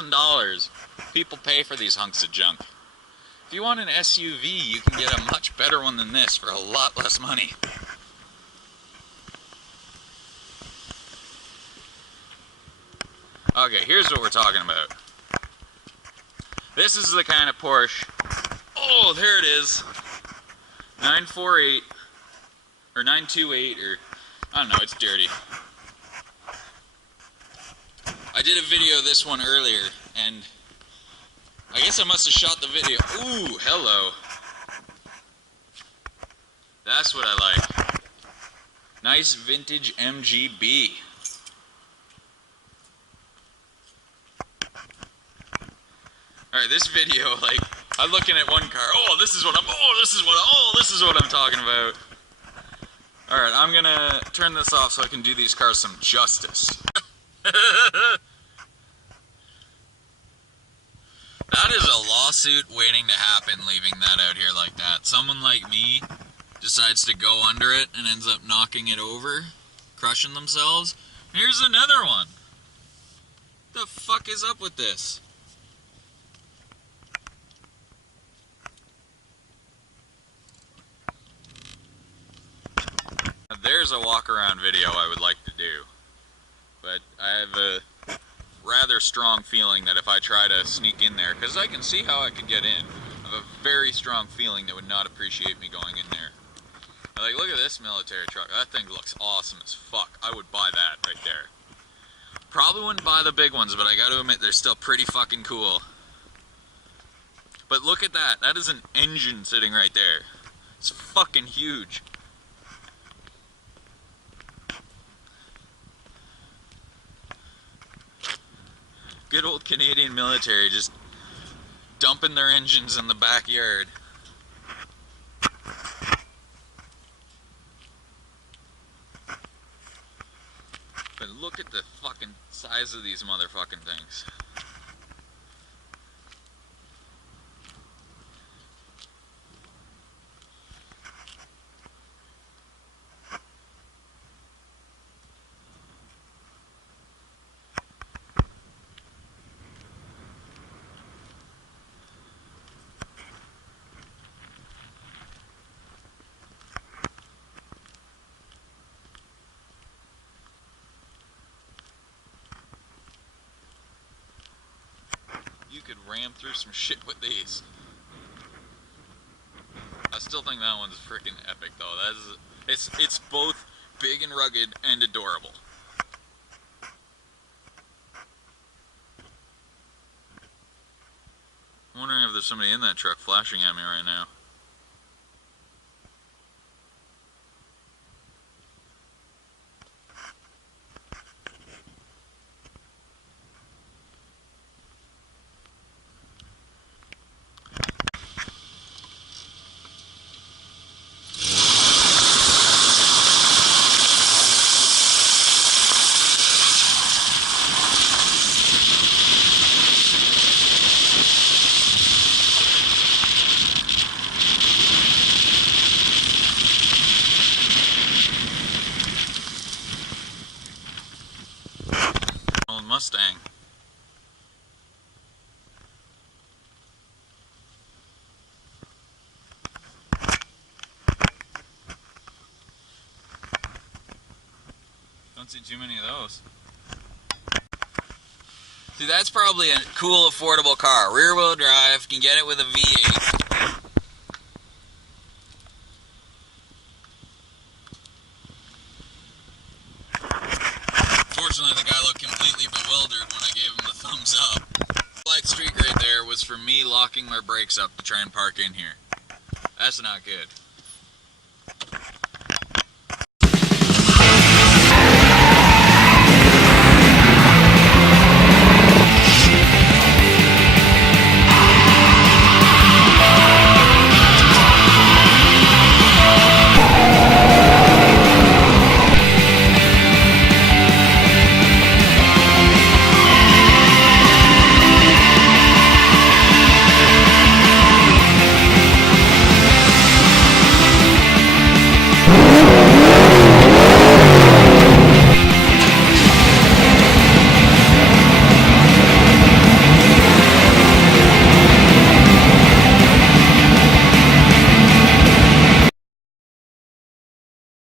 $1,000. People pay for these hunks of junk. If you want an SUV, you can get a much better one than this for a lot less money. Okay, here's what we're talking about. This is the kind of Porsche. Oh, there it is. 948 or 928 or I don't know, it's dirty. I did a video of this one earlier and I guess I must have shot the video. Ooh, hello. That's what I like. Nice vintage MGB. Alright, this video, like, I'm looking at one car, this is what I'm talking about. Alright, I'm gonna turn this off so I can do these cars some justice. That is a lawsuit waiting to happen, leaving that out here like that. Someone like me decides to go under it and ends up knocking it over, crushing themselves. Here's another one. What the fuck is up with this? There's a walk-around video I would like to do, but I have a rather strong feeling that if I try to sneak in there, because I can see how I could get in, I have a very strong feeling they would not appreciate me going in there. Like, look at this military truck. That thing looks awesome as fuck. I would buy that right there. Probably wouldn't buy the big ones, but I gotta admit they're still pretty fucking cool. But look at that. That is an engine sitting right there. It's fucking huge. Good old Canadian military just dumping their engines in the backyard. But look at the fucking size of these motherfucking things. You could ram through some shit with these. I still think that one's freaking epic though. That is, it's both big and rugged and adorable. I'm wondering if there's somebody in that truck flashing at me right now. Mustang. Don't see too many of those. See, that's probably a cool, affordable car. Rear-wheel drive, can get it with a V8. Fortunately, the guy looked completely bewildered when I gave him the thumbs up. Light streak right there was for me locking my brakes up to try and park in here. That's not good. You